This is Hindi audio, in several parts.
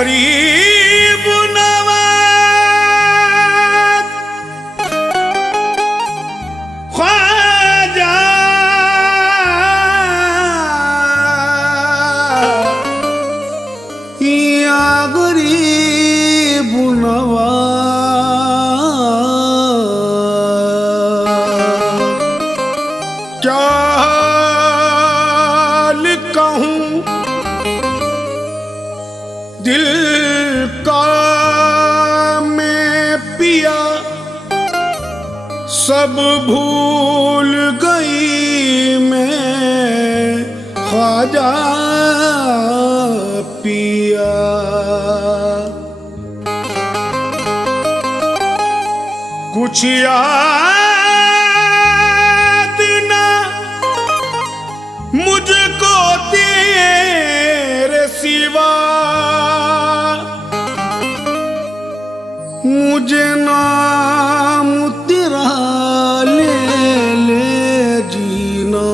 गरीब नवाज ख्वाजा या गरीब नवाज क्या हाल कहूँ दिल का मैं पिया सब भूल गई मैं ख्वाजा पिया। कुछ याद ना मुझको तेरे सिवा, मुझे नाम तेरा ले ले जीना।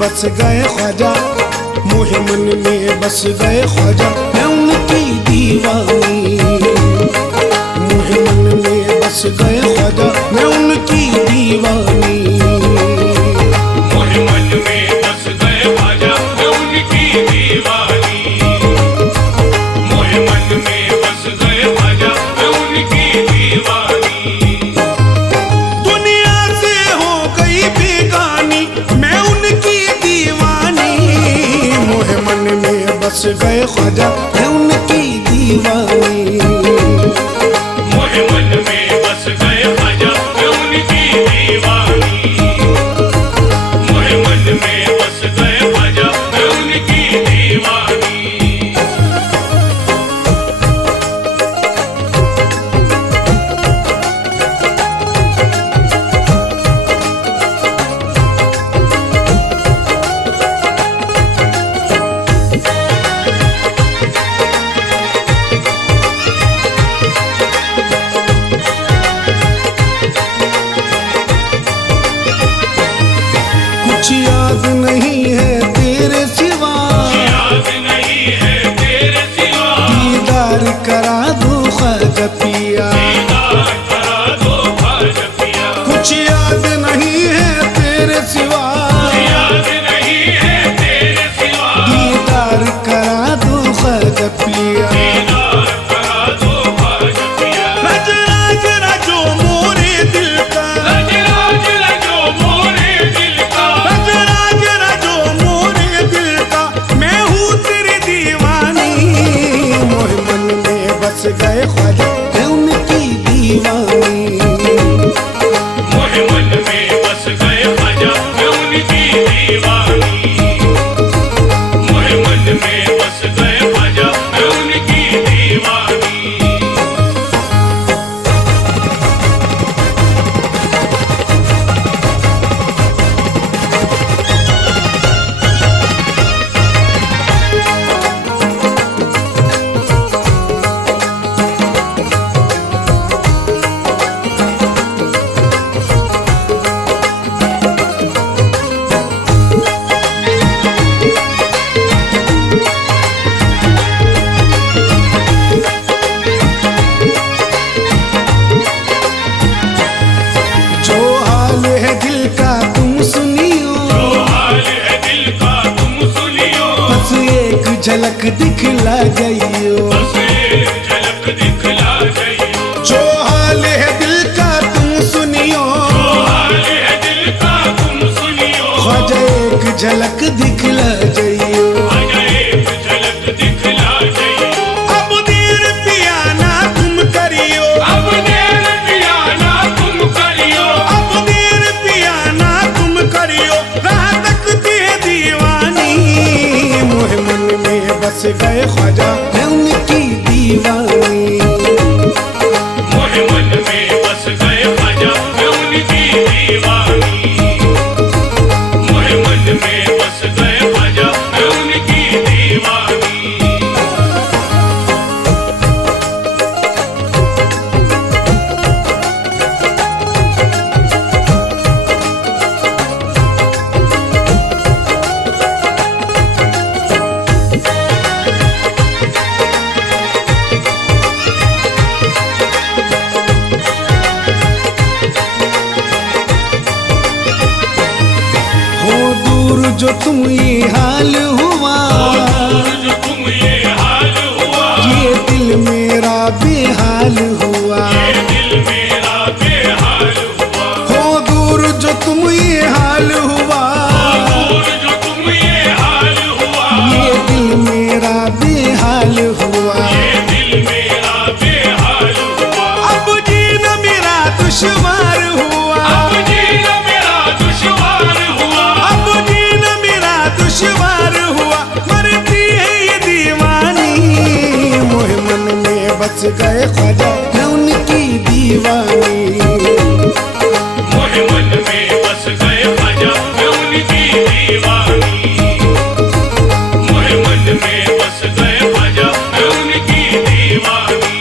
बस गए ख्वाजा मोहे मन में बस गए ख्वाजा मैं उनकी दीवानी। मोहे मन में बस गए ख्वाजा मैं उनकी दीवानी। मोहे मन में बस गए ख्वाजा मैं उनकी दीवानी। मोहे मन में बस गए ख्वाजा मैं उनकी दीवानी। दुनिया से हो गई बेगानी मैं उनकी दीवानी। मोहे मन में बस गए ख्वाजा मैं उनकी दीवानी। मोहे मन में बस गए ख्वाजा मैं उनकी दीवानी। मोहे मन में बस गए ख्वाजा मैं उनकी दीवानी। कुछ याद नहीं है तेरे सिवा, याद नहीं है तेरे सिवा। दीदार करा दो ख्वाजा पिया। दीदार करा दो ख्वाजा पिया। कुछ याद नहीं है तेरे सिवा, याद नहीं है तेरे सिवा। दीदार करा दो ख्वाजा पिया। दीदार करा दो ख्वाजा पिया। राज राजो मोरे दिल का, राज राजो मोरे दिल का। राज राजो मोरे दिल का मैं हूँ तेरी दीवानी। मोहे मन में बस गए ख्वाजा मैं उनकी दीवानी। मोहे मन में बस गए ख्वाजा मैं उनकी दीवानी। मोहे मन में बस गए ख्वाजा मैं उनकी दीवानी। जो हाल है दिल का तुम सुनियो, जो हाल है दिल का तुम सुनियो। बस एक झलक दिखला जाइयो। बस एक झलक दिखला जाइयो। जो हाल है दिल का तुम सुनियो, जो हाल है दिल का तुम सुनियो। ख्वाजा एक झलक दिखला जाइयो। ख्वाजा एक गए ख्वाजा मैं उनकी दीवानी। मोहे मन में बस गए ख्वाजा मैं उनकी दीवानी। मोहे मन में बस गए ख्वाजा मैं उनकी दीवानी। जो तुम ये हाल हुआ, जो तुम ये हाल हुआ, ये दिल मेरा बेहाल हुआ। ये दिल मेरा बेहाल हुआ। हो दूर जो तुम ये हाल हुआ, दूर जो तुम ये हाल हुआ, ये दिल मेरा बेहाल हुआ। ये दिल मेरा बेहाल हुआ। अब जीना मेरा दुश्वार हुआ, अब जीना मेरा दुश्वार हुआ। अब जीना मेरा दुश्वार हुआ। मरती है ये दीवानी, मोहे मन में बस गए ख्वाजा मैं उनकी दीवानी। मोहे मन में बस गए ख्वाजा मैं उनकी दीवानी। मोहे मन में बस गए ख्वाजा मैं उनकी दीवानी।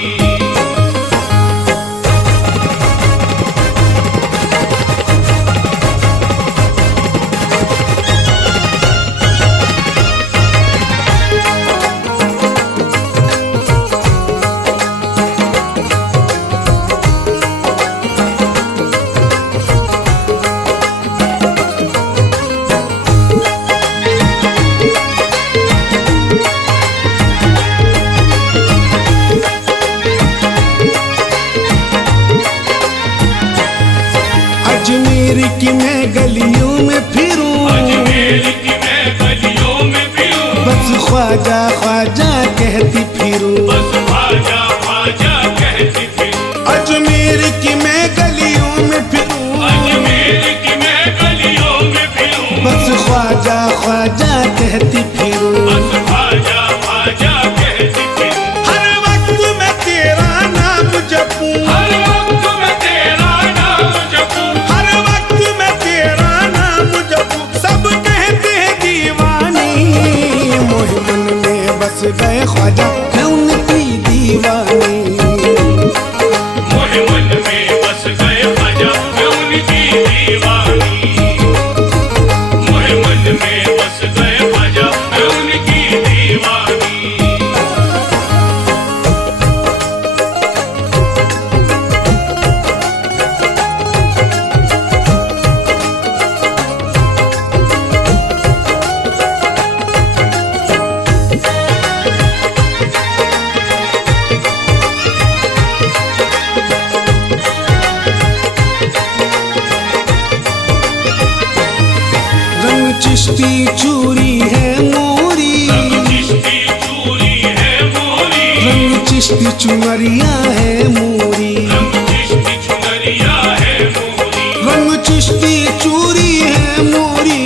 अजमेर की मैं गलियों में फिरूं, अजमेर की मैं गलियों में फिरूं, बस ख्वाजा ख्वाजा कहती फिरूं। बस ख्वाजा ख्वाजा कहती फिरूं। अजमेर की मैं गलियों में फिरूं, अजमेर की मैं गलियों में फिरूं, बस ख्वाजा ख्वाजा कहती फिरूं। बस ख्वाजा ख्वाजा कहती फिरूं। हर वक्त मैं तेरा नाम जपूं, हर वक्त मैं तेरा नाम जपूं। हर वक्त मैं तेरा नाम जपूं। सब कहते हैं दीवानी, मोहे मन में बस गए ख्वाजा मैं उनकी दीवानी। मोहे मन में बस गए ख्वाजा मैं उनकी दीवानी। मोहे मन में बस गए ख्वाजा मैं उनकी दीवानी। रंग चिश्ती चूरी है मोरी, चिश्ती चूरी है मोरी, रंग चिश्ती चुनरिया है मोरी। रंग चिश्ती चुनरिया है मोरी, रंग चिश्ती चूरी है मोरी,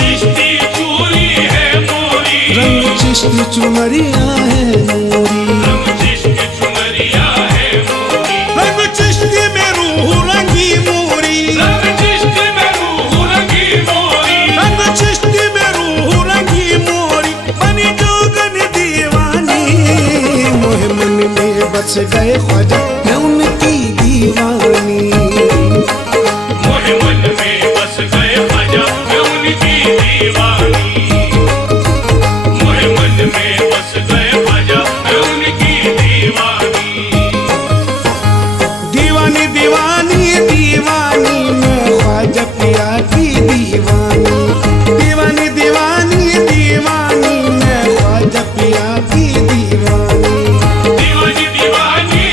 चिश्ती चूरी है मोरी, रंग चिश्ती चुनरिया है मोरी। रंग चिश्ती चुनरिया है मोरी, रंग चिश्ती में रूह रंगी मोरी, रंग चिश्ती में रूह रंगी मोरी। रंग चिश्ती में रूह रंगी मोरी। बनी जोगन दीवानी, मोहे मन में बस गए ख्वाजा मैं उनकी दीवानी। मोहे मन में बस गए ख्वाजा मैं उनकी दीवानी। मोहे मन में बस गए ख्वाजा मैं उनकी दीवानी। दीवानी दीवानी दीवानी मैं ख्वाजा पिया की दीवानी। दीवानी दीवानी दीवानी मैं ख्वाजा पिया की दीवानी। दीवानी दीवानी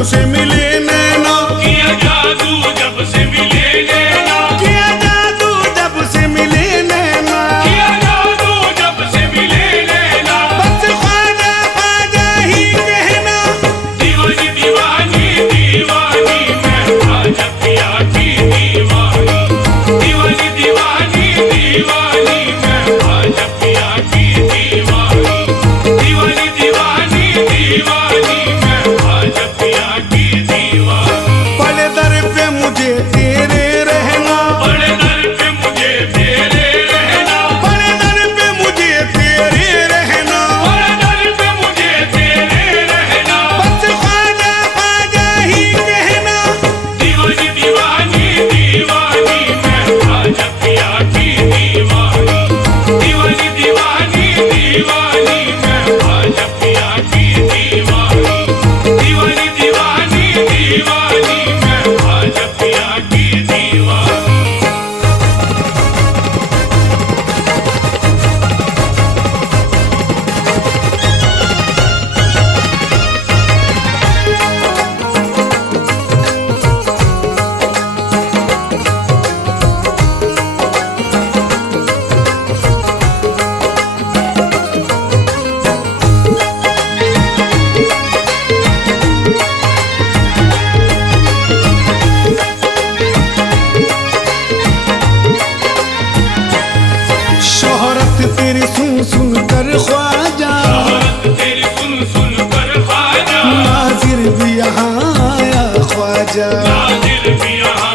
जब से मिले नैना, किया जादू जब से मिले नैना, किया जादू जब से मिले नैना, किया जादू जब से मिले नैना। बस ख्वाजा ख्वाजा ही कहना, दीवानी दीवानी दीवानी मैं ख्वाजा पिया की दीवानी। दीवानी दीवानी दीवानी मैं ख्वाजा पिया की दीवानी। दीवानी दीवानी दीवानी मैं ख्वाजा पिया की दीवानी। बड़े दर पे मुझे तेरे रहना, बड़े दर पे मुझे तेरे रहना, बड़े दर पे मुझे तेरे रहना, बड़े दर पे मुझे तेरे रहना। बस ख्वाजा ख्वाजा ही कहना, दीवानी दीवानी दीवानी मैं ख्वाजा पिया की दीवानी। दीवानी दीवानी दीवानी मैं ख्वाजा पिया की दीवानी। दीवानी दीवानी दीवानी मैं ख्वाजा पिया की दीवानी। शोहरत तेरी सुन सुन कर ख्वाजा, शोहरत तेरी सुन सुन कर ख्वाजा, नाजिर भी यहाँ आया ख्वाजा, नाजिर भी यहाँ